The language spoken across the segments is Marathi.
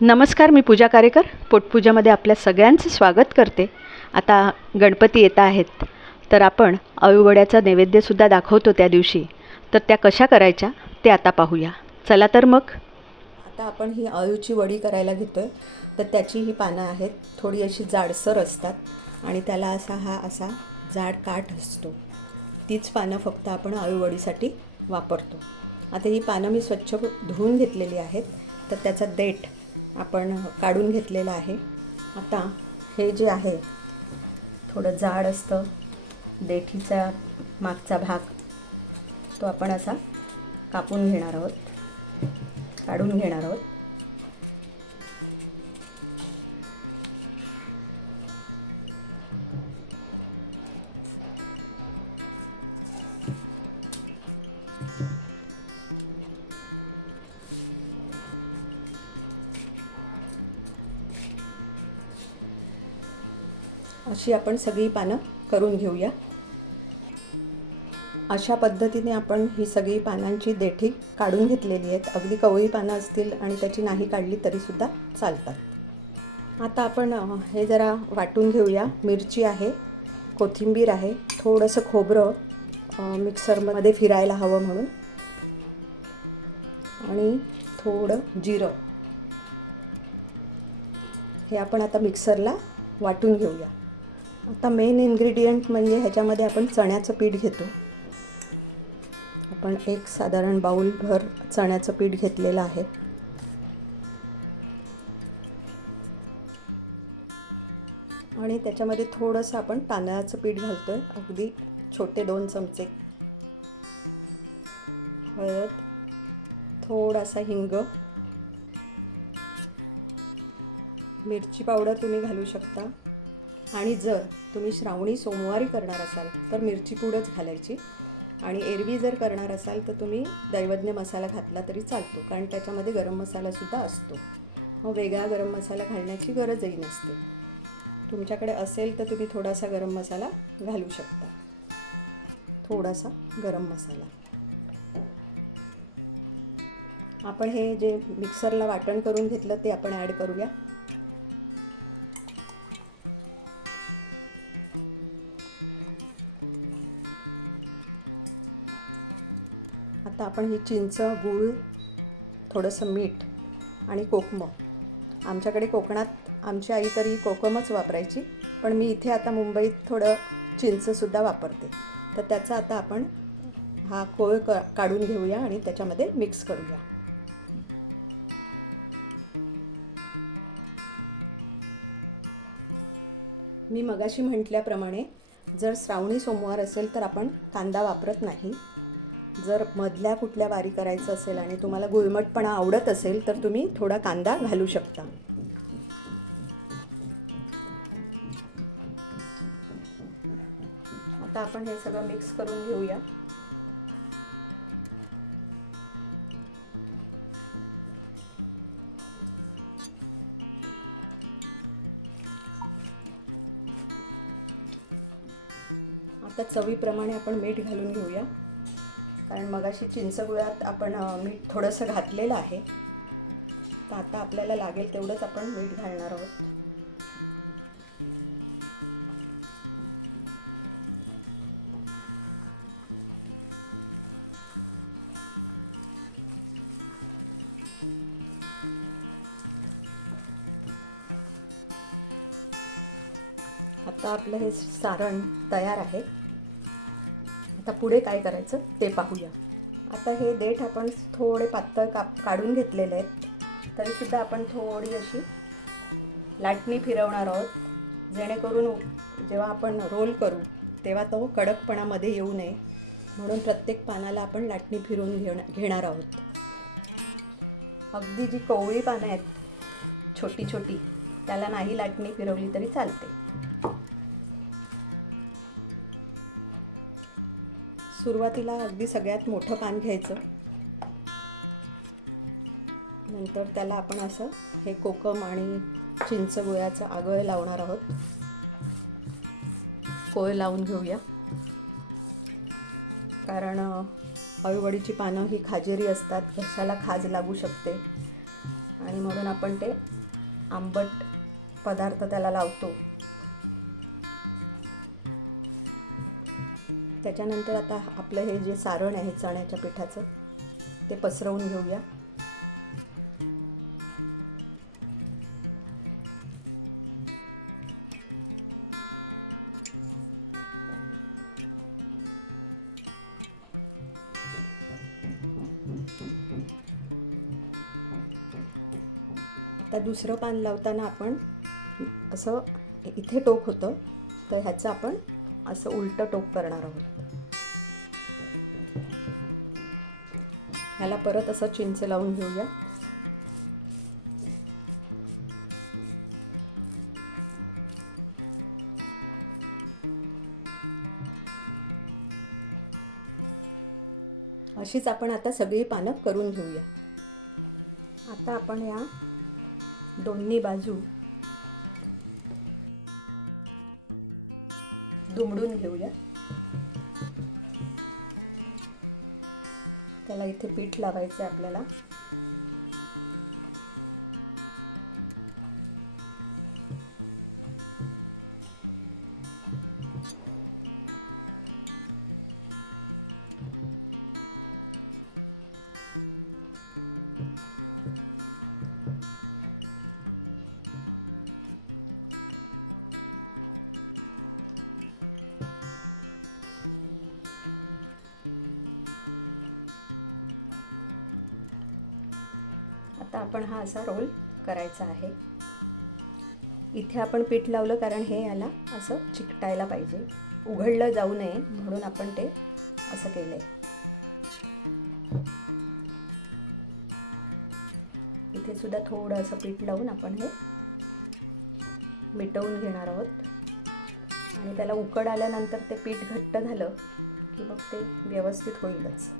नमस्कार, मी पूजा कारेकर पोटपूजामध्ये आपल्या सगळ्यांचे स्वागत करते. आता गणपती येत आहेत, तर आपण अळूवड्याचा नैवेद्यसुद्धा दाखवतो त्या दिवशी. तर त्या कशा करायच्या ते आता पाहूया. चला तर मग. आता आपण ही अळूची वडी करायला घेतोय. तर त्याची ही पानं आहेत, थोडी अशी जाडसर असतात आणि त्याला असा जाड काठ असतो. तीच पानं फक्त आपण अळूवडीसाठी वापरतो. आता ही पानं मी स्वच्छ धुवून घेतलेली आहेत. तर त्याचा देठ आपण काढून घेतलेला आहे. आता हे जे आहे थोडं जाड असतं, देठीचा मागचा भाग तो आपण असा कापून घेणार आहोत, काढून घेणार आहोत. अशी आपण सगळी पानं करून घेऊया. अशा पद्धतीने आपण ही सगळी पानांची देठी काढून घेतलेली आहेत. अगदी कवळी पानं असतील आणि त्याची नाही काढली तरीसुद्धा चालतात. आता आपण हे जरा वाटून घेऊया. मिरची आहे, कोथिंबीर आहे, थोडंसं खोबरं मिक्सरमध्ये फिरायला हवं म्हणून, आणि थोडं जिरं. हे आपण आता मिक्सरला वाटून घेऊया. आता मेन इन्ग्रेडियंट म्हणजे ह्याच्यामध्ये आपण चण्याचं पीठ घेतो. आपण एक साधारण बाऊलभर चण्याचं पीठ घेतलेलं आहे. आणि त्याच्यामध्ये थोडंसं आपण तांदळाचं पीठ घालतोय, अगदी छोटे 2 चमचे. हळद, थोडासा हिंग, मिरची पावडर तुम्ही घालू शकता. आणि जर तुम्ही श्रावणी सोमवारी करणार असाल तर मिरची पूडच घालायची. आणि एरवी जर करणार असाल तर तुम्ही दैवज्ञ मसाला घातला तरी चालतो, कारण त्याच्यामध्ये गरम मसालासुद्धा असतो. मग वेगळा गरम मसाला घालण्याची गरजही नसते. तुमच्याकडे असेल तर तुम्ही थोडासा गरम मसाला घालू शकता, थोडासा गरम मसाला. आपण हे जे मिक्सरला वाटण करून घेतलं ते आपण ॲड करूया. आता आपण ही चिंच, गूळ, थोडंसं मीठ आणि कोकम. आमच्याकडे कोकणात आमची आई तरी कोकमच वापरायची, पण मी इथे आता मुंबईत थोडं चिंचसुद्धा वापरते. तर त्याचा आता आपण हा कोळ काढून घेऊया आणि त्याच्यामध्ये मिक्स करूया. मी मगाशी म्हटल्याप्रमाणे जर श्रावणी सोमवार असेल तर आपण कांदा वापरत नाही. जर मधल्या कुठल्या वारी करायचं असेल आणि तुम्हाला गुळमटपणा आवडत असेल तर तुम्ही थोडा कांदा घालू शकता. आता आपण हे सगळं मिक्स करून घेऊया. आता चवीप्रमाणे आपण मीठ घालून घेऊया, कारण मगाशी चिंचगुळात आपण मीठ थोडंसं घातलेलं आहे. तर आता आपल्याला लागेल तेवढंच आपण मीठ घालणार आहोत. आता आपलं हे सारण तयार आहे. आता पुढे काय करायचं ते पाहूया. आता हे देठ आपण थोडे पातळ काढून घेतलेले आहेत, तरीसुद्धा आपण थोडी अशी लाटणी फिरवणार आहोत, जेणेकरून जेव्हा आपण रोल करू तेव्हा तो कडकपणामध्ये येऊ नये, म्हणून प्रत्येक पानाला आपण लाटणी फिरवून घेणार आहोत. अगदी जी कोवळी पानं आहेत छोटी छोटी, त्याला नाही लाटणी फिरवली तरी चालते. सुरुवातीला अगदी सगळ्यात मोठं पान घ्यायचं, नंतर त्याला आपण असं हे कोकम आणि चिंच गुळाचं आगळ लावणार आहोत. कोळ लावून घेऊया, कारण अळूवडीची पानं ही खाजेरी असतात, घशाला खाज लागू शकते. आणि म्हणून आपण ते आंबट पदार्थ त्याला लावतो. त्याच्यानंतर आता आपलं हे जे सारण आहे चण्याच्या पिठाचं ते पसरवून घेऊया. आता दुसरं पान लावताना आपण असं इथे टोक होतं, तर ह्याचं आपण असं उलटं टोक करणार आहोत. ह्याला परत असं चिंच लावून घेऊया. अशीच आपण आता सगळी पानं करून घेऊया. आता आपण या दोन्ही बाजू दुमडून घेऊया. त्याला इथे पीठ लावायचं आहे आपल्याला. आता आपण हा असा रोल करायचा आहे. इथे आपण पीठ लावलं कारण हे याला असं चिकटायला पाहिजे, उघडलं जाऊ नये म्हणून आपण ते असं केलंय. इथे सुद्धा थोडं असं पीठ लावून आपण हे मिटवून घेणार आहोत आणि त्याला उकड आल्यानंतर ते पीठ घट्ट झालं की मग ते व्यवस्थित होईलच.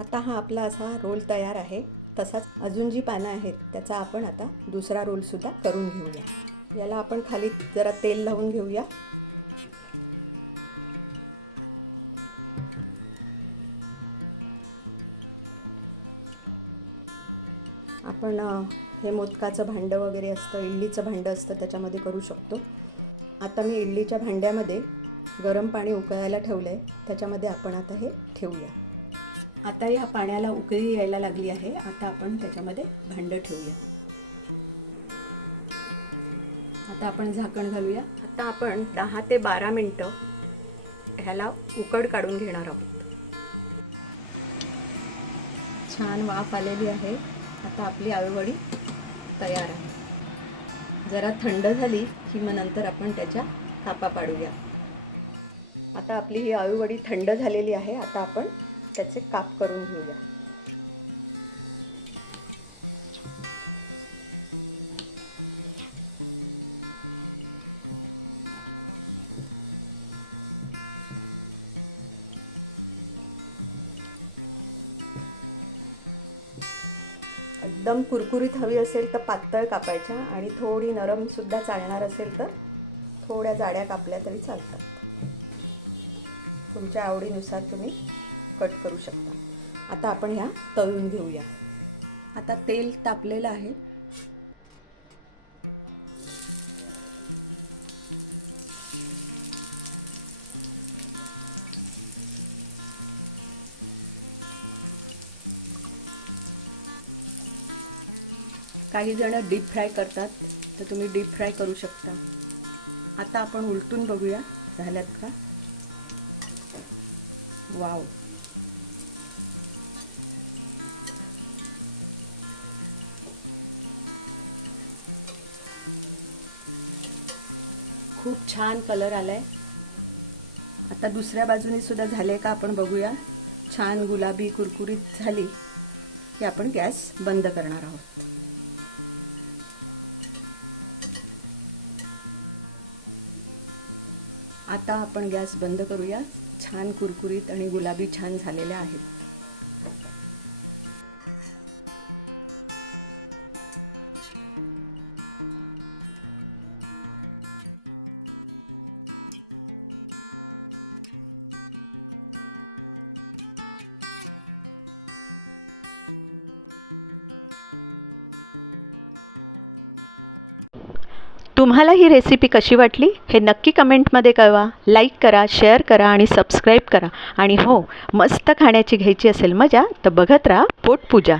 आता हा आपला असा रोल तयार आहे. तसाच अजून जी पानं आहेत त्याचा आपण आता दुसरा रोलसुद्धा करून घेऊया. याला आपण खाली जरा तेल लावून घेऊया. आपण हे मोदकाचं भांडं वगैरे असतं, इडलीचं भांडं असतं, त्याच्यामध्ये करू शकतो. आता मी इडलीच्या भांड्यामध्ये गरम पाणी उकळायला ठेवलं आहे, त्याच्यामध्ये आपण आता हे ठेवूया. आता या पाण्याला उकळी यायला लागली आहे. आता आपण त्याच्यामध्ये भांडं ठेवूया. आता आपण झाकण घालूया. आता आपण 10 ते 12 मिनटं ह्याला उकड काढून घेणार आहोत. छान वाफ आलेली आहे. आता आपली अळूवडी तयार आहे. जरा थंड झाली की मग नंतर आपण त्याच्या कापा पाडूया. आता आपली ही अळूवडी थंड झालेली आहे. आता आपण त्याचे काप करून घेऊया. एकदम कुरकुरीत हवी असेल तर पातळ कापायच्या आणि थोडी नरम सुद्धा चालणार असेल तर थोड्या जाड्या कापल्या तरी चालतात. तुमच्या आवडीनुसार तुम्ही कट करू शकता. आता आपण ह्या तळून घेऊया. आता तेल तापलेलं आहे. काही जण डीप फ्राय करतात, तर तुम्ही डीप फ्राय करू शकता. आता आपण उलटून बघूया झाल्यात का. वाव, खूप छान कलर आलाय. आता दुसऱ्या बाजूने सुद्धा झाले का आपण बघूया. छान गुलाबी कुरकुरीत झाली की आपण गॅस बंद करणार आहोत. आता आपण गॅस बंद करूया. छान कुरकुरीत आणि गुलाबी छान झालेल्या आहेत. तुम्हाला ही रेसिपी कशी वाटली हे नक्की कमेंटमध्ये कळवा. लाईक करा, शेअर करा आणि सबस्क्राईब करा. आणि हो, मस्त खाण्याची घ्यायची असेल मजा तर बघत राहा पोटपूजा.